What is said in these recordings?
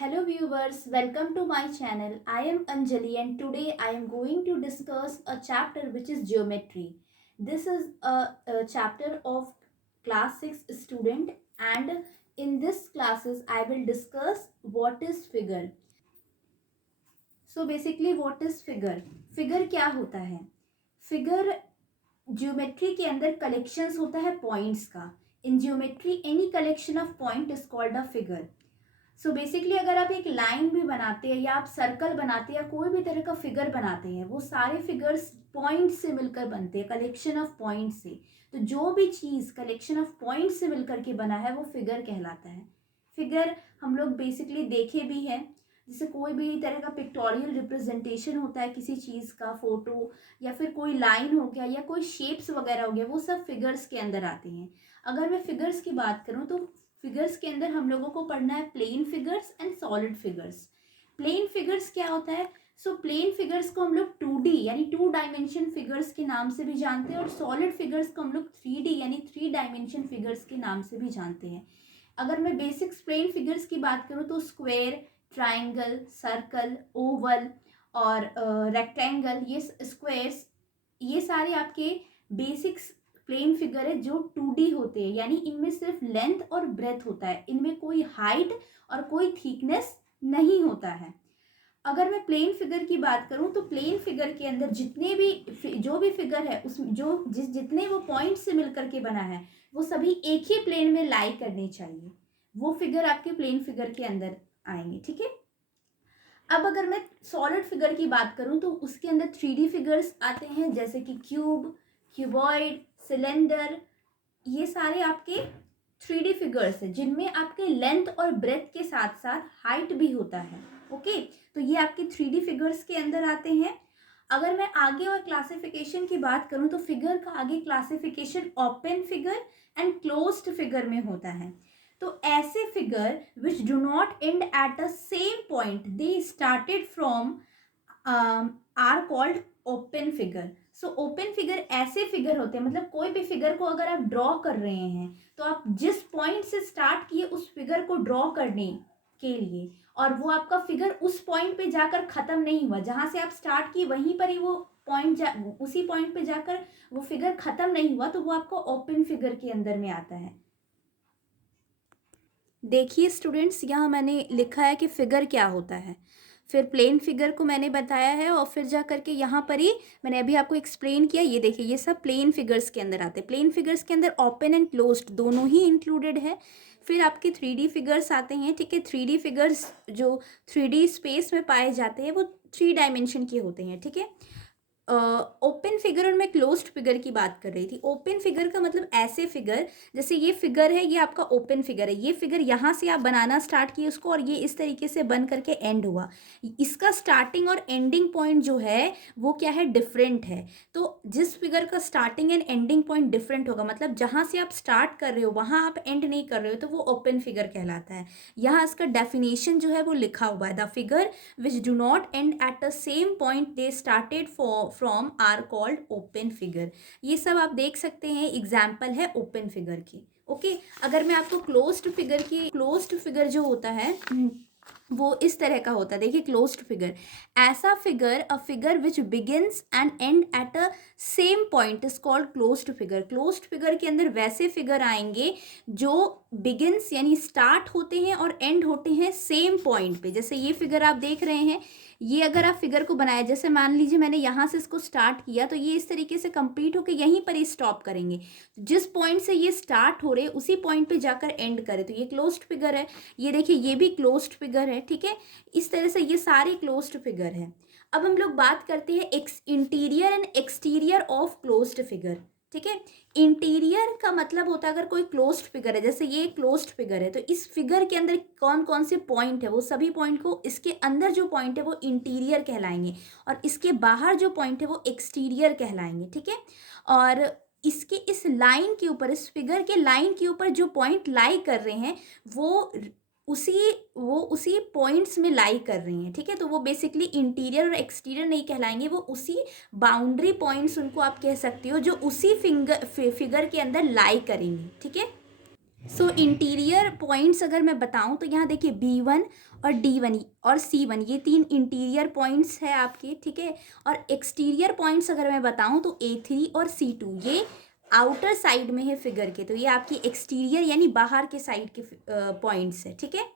Hello viewers, welcome to my channel. I am Anjali and today I am going to discuss a chapter which is geometry. This is a chapter of class 6 student, and in this classes I will discuss what is figure. So basically what is figure? Figure क्या होता है? Figure geometry के अंदर collections होता है points का. In geometry any collection of point is called a figure. So basically अगर आप एक लाइन भी बनाते हैं या आप सर्कल बनाते हैं या कोई भी तरह का फिगर बनाते हैं, वो सारे फिगर्स पॉइंट से मिलकर बनते हैं, कलेक्शन ऑफ पॉइंट से. तो जो भी चीज़ कलेक्शन ऑफ पॉइंट से मिलकर के बना है वो फिगर कहलाता है. फिगर हम लोग बेसिकली देखे भी हैं, जैसे कोई भी तरह का पिक्टोरियल रिप्रेजेंटेशन होता है किसी चीज़ का, फोटो या फिर कोई लाइन हो गया या कोई शेप्स वगैरह हो गया, वो सब फिगर्स के अंदर आते हैं. अगर मैं फिगर्स की बात करूँ तो फिगर्स के अंदर हम लोगों को पढ़ना है plane figures and solid figures. Plane figures क्या होता है? सो प्लेन फिगर्स को हम लोग 2D यानी 2 डायमेंशन फिगर्स के नाम से भी जानते हैं, और सॉलिड फिगर्स को हम लोग 3D यानी 3 डायमेंशन फिगर्स के नाम से भी जानते हैं. अगर मैं बेसिक्स प्लेन फिगर्स की बात करूँ तो स्क्वायर, ट्राइंगल, सर्कल, ओवल और रेक्टेंगल, ये स्क्वायर्स, ये सारे आपके बेसिक्स प्लेन फिगर है जो 2D होते हैं, यानी इनमें सिर्फ लेंथ और ब्रेथ होता है, इनमें कोई हाइट और कोई थिकनेस नहीं होता है. अगर मैं प्लेन फिगर की बात करूं तो प्लेन फिगर के अंदर जितने भी जो भी फिगर है उसमें जितने वो पॉइंट से मिलकर के बना है वो सभी एक ही प्लेन में लाई करने चाहिए. वो फिगर आपके प्लेन फिगर के अंदर आएंगे. ठीक है. अब अगर मैं सॉलिड फिगर की बात करूं तो उसके अंदर 3D फिगर्स आते हैं, जैसे कि क्यूब, क्यूबॉइड, सिलेंडर. ये सारे आपके 3D फिगर्स हैं जिनमें आपके लेंथ और ब्रेथ के साथ साथ हाइट भी होता है. ओके, तो ये आपके 3D फिगर्स के अंदर आते हैं. अगर मैं आगे और क्लासिफिकेशन की बात करूं तो फिगर का आगे classification open figure and closed figure में होता है. तो ऐसे figure which do not end at the same point they started from are called open figure. So open figure ऐसे फिगर होते हैं, मतलब कोई भी फिगर को अगर आप ड्रॉ कर रहे हैं तो आप जिस पॉइंट से स्टार्ट किए उस फिगर को ड्रॉ करने के लिए, और वो आपका फिगर उस पॉइंट पे जाकर खत्म नहीं हुआ, जहां से आप स्टार्ट किए वहीं पर ही वो उसी पॉइंट पे जाकर वो फिगर खत्म नहीं हुआ, तो वो आपको ओपन फिगर के अंदर में आता है. देखिए स्टूडेंट्स, यहाँ मैंने लिखा है कि फिगर क्या होता है, फिर प्लेन फिगर को मैंने बताया है, और फिर जा करके यहाँ पर ही मैंने अभी आपको एक्सप्लेन किया. ये देखिए, ये सब प्लेन फिगर्स के अंदर आते हैं. प्लेन फिगर्स के अंदर ओपन एंड क्लोज्ड दोनों ही इंक्लूडेड है. फिर आपके 3D फिगर्स आते हैं. ठीक है, 3D फिगर्स जो 3D स्पेस में पाए जाते हैं वो 3 डायमेंशन के होते हैं. ठीक है. ओपन फिगर और मैं क्लोज्ड फिगर की बात कर रही थी. ओपन फिगर का मतलब ऐसे फिगर, जैसे ये फिगर है, ये आपका ओपन फिगर है. ये फिगर यहाँ से आप बनाना स्टार्ट किए उसको, और ये इस तरीके से बन करके एंड हुआ. इसका स्टार्टिंग और एंडिंग पॉइंट जो है वो क्या है, डिफरेंट है. तो जिस फिगर का starting and ending point different होगा, मतलब जहाँ से आप स्टार्ट कर रहे हो वहाँ आप एंड नहीं कर रहे हो, तो वो ओपन फिगर कहलाता है. यहाँ इसका डेफिनेशन जो है वो लिखा हुआ है, the figure which do not end at the same point they started from are called open figure. ये सब आप देख सकते हैं, एग्जाम्पल है ओपन फिगर की. ओके, अगर मैं आपको क्लोज्ड फिगर जो होता है वो इस तरह का होता है. देखिए, क्लोज्ड फिगर ऐसा figure, a figure which begins and and at a same point is called closed figure. Closed figure के अंदर वैसे फिगर आएंगे जो बिगिंस यानी स्टार्ट होते हैं और एंड होते हैं सेम पॉइंट पे. जैसे ये फिगर आप देख रहे हैं, ये अगर आप फिगर को बनाए, जैसे मान लीजिए मैंने यहाँ से इसको स्टार्ट किया, तो ये इस तरीके से कंप्लीट होकर यहीं पर ही स्टॉप करेंगे. जिस पॉइंट से ये स्टार्ट हो रहे उसी पॉइंट पे जाकर एंड करे, तो ये क्लोज्ड फिगर है. ये देखिए, ये भी क्लोज्ड फिगर है. ठीक है, इस तरह से ये सारे क्लोज्ड फिगर है. अब हम लोग बात करते हैं interior and exterior of closed figure. ठीक है, इंटीरियर का मतलब होता है अगर कोई क्लोज्ड फिगर है, जैसे ये क्लोज्ड फिगर है, तो इस फिगर के अंदर कौन कौन से पॉइंट है, वो सभी पॉइंट को, इसके अंदर जो पॉइंट है वो इंटीरियर कहलाएंगे, और इसके बाहर जो पॉइंट है वो एक्सटीरियर कहलाएंगे. ठीक है, और इसके इस लाइन के ऊपर, इस फिगर के लाइन के ऊपर जो पॉइंट लाई कर रहे हैं वो उसी उसी पॉइंट्स में लाई कर रही हैं. ठीक है, तो वो बेसिकली इंटीरियर और एक्सटीरियर नहीं कहलाएंगे, वो उसी बाउंड्री पॉइंट्स उनको आप कह सकते हो जो उसी फिगर के अंदर लाई करेंगे. ठीक है, सो इंटीरियर पॉइंट्स अगर मैं बताऊं तो यहाँ देखिए B1 और D1 और C1 ये 3 इंटीरियर पॉइंट्स है आपके, ठीक है। और एक्सटीरियर पॉइंट्स अगर मैं बताऊं तो A3 और C2 ये आउटर साइड में है फिगर के, तो ये आपकी एक्सटीरियर यानी बाहर के साइड के पॉइंट्स है, ठीक है।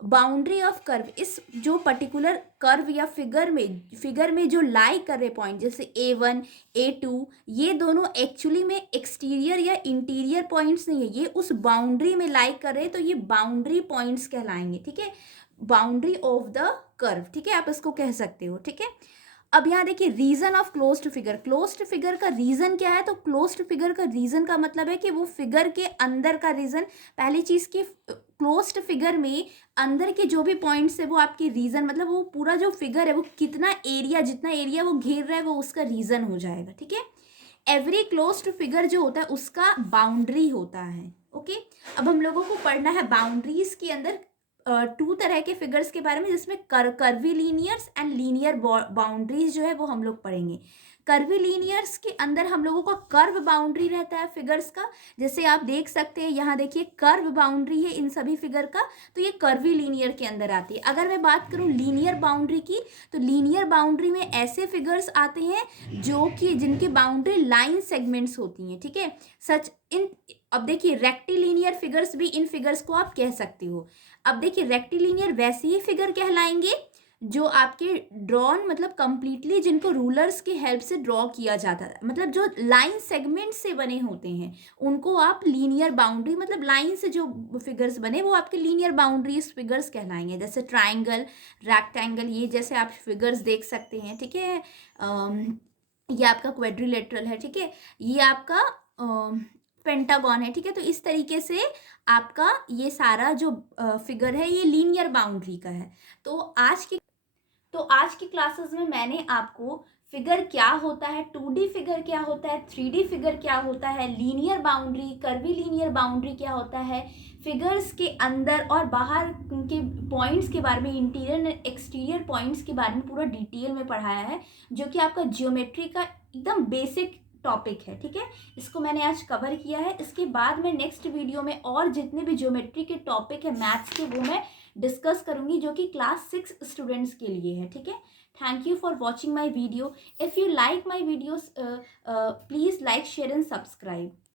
बाउंड्री ऑफ कर्व, इस जो पर्टिकुलर कर्व या फिगर में जो लाई कर रहे पॉइंट जैसे A1 A2 ये दोनों एक्चुअली में एक्सटीरियर या इंटीरियर पॉइंट्स नहीं है, ये उस बाउंड्री में लाई कर रहे हैं, तो ये बाउंड्री पॉइंट्स कहलाएंगे, ठीक है। बाउंड्री ऑफ द कर्व, ठीक है, आप इसको कह सकते हो, ठीक है। अब यहाँ देखिए region of closed figure, closed figure का रीजन क्या है, तो क्लोज्ड फिगर का रीजन का मतलब है कि वो फिगर के अंदर का रीजन, पहली चीज की क्लोज्ड फिगर में अंदर के जो भी पॉइंट्स है वो आपकी रीजन, मतलब वो पूरा जो फिगर है वो कितना एरिया, जितना एरिया वो घेर रहा है वो उसका रीजन हो जाएगा, ठीक है। एवरी क्लोज्ड फिगर जो होता है उसका बाउंड्री होता है, ओके। अब हम लोगों को पढ़ना है बाउंड्रीज के अंदर 2 तरह के फिगर्स के बारे में, जिसमें कर्वी लीनियर्स एंड लीनियर बाउंड्रीज जो है वो हम लोग पढ़ेंगे। कर्वी लीनियर्स के अंदर हम लोगों का कर्व बाउंड्री रहता है फिगर्स का, जैसे आप देख सकते हैं यहाँ देखिए कर्व बाउंड्री है इन सभी फिगर का, तो ये कर्वी लीनियर के अंदर आती है। अगर मैं बात करूँ लीनियर बाउंड्री की, तो लीनियर बाउंड्री में ऐसे फिगर्स आते हैं जो कि जिनकी बाउंड्री लाइन सेगमेंट्स होती हैं, ठीक है। सच इन अब देखिए रेक्टिलिनियर फिगर्स भी इन फिगर्स को आप कह सकते हो। अब देखिए रेक्टिलिनियर वैसे ही फिगर कहलाएंगे जो आपके ड्रॉन मतलब कंप्लीटली जिनको रूलर्स की हेल्प से ड्रॉ किया जाता है, मतलब जो लाइन सेगमेंट से बने होते हैं उनको आप लीनियर बाउंड्री, मतलब लाइन से जो फिगर्स बने वो आपके लीनियर बाउंड्रीज फिगर्स कहलाएंगे, जैसे ट्राइंगल, रेक्टेंगल, ये जैसे आप फिगर्स देख सकते हैं, ठीक है। ये आपका क्वाड्रिलेटरल है, ठीक है, ये आपका पेंटागन है, ठीक है। तो इस तरीके से आपका ये सारा जो फिगर है ये लीनियर बाउंड्री का है। तो आज की क्लासेस में मैंने आपको फिगर क्या होता है, 2D फिगर क्या होता है, 3D फिगर क्या होता है, linear boundary, curvy linear boundary क्या होता है, फिगर्स के अंदर और बाहर के पॉइंट्स के बारे में, इंटीरियर एक्सटीरियर पॉइंट्स के बारे में पूरा डिटेल में पढ़ाया है, जो कि आपका जियोमेट्री का एकदम बेसिक टॉपिक है, ठीक है। इसको मैंने आज कवर किया है। इसके बाद में नेक्स्ट वीडियो में और जितने भी ज्योमेट्री के टॉपिक है मैथ्स के वो मैं डिस्कस करूंगी, जो कि क्लास 6 स्टूडेंट्स के लिए है, ठीक है। Thank you for watching my video. If you like my videos please like, share and subscribe.